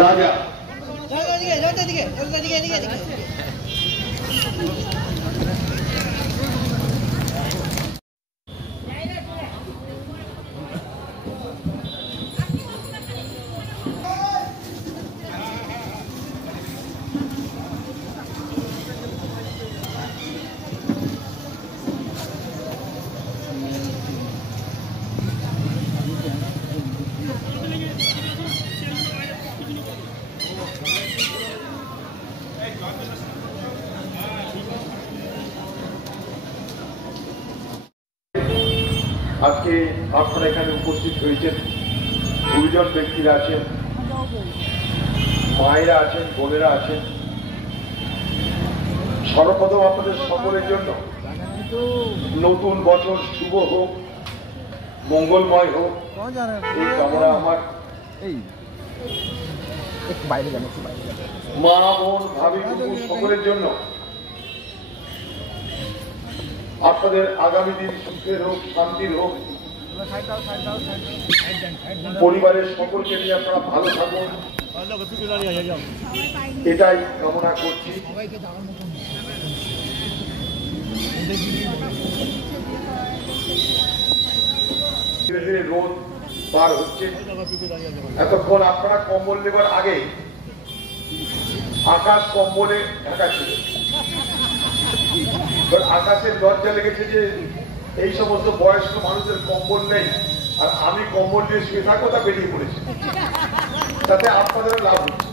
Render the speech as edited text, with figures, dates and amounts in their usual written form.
রাজা আজকে আপনারা এখানে উপস্থিত হয়েছেন। দুইজন ব্যক্তিরা আছেন, মায়েরা আছেন, বোনেরা আছেন। সর্বপ্রথম আপনাদের সকলের জন্য নতুন বছর শুভ হোক, মঙ্গলময় হোক, এই কামনা আমার। মা বোন ভাবি সকলের জন্য আপনাদের আগামী দিন সুখের হোক, শান্তির হোক, পরিবারের সকলকে নিয়ে আপনারা ভালো থাকুন, এটাই কামনা করছি। ধীরে ধীরে রোদ পার হচ্ছে। এতক্ষণ আপনারা কম্বল নেবার আগে আকাশ কম্বলে ঢাকা ছিল। আকাশের লজ্জা লেগেছে যে এই সমস্ত বয়স্ক মানুষদের কম্বল নেই, আর আমি কম্বল দিয়ে শুয়ে থাকবো, তা বেরিয়ে পড়েছি। তাতে আপনাদের লাভ হচ্ছে।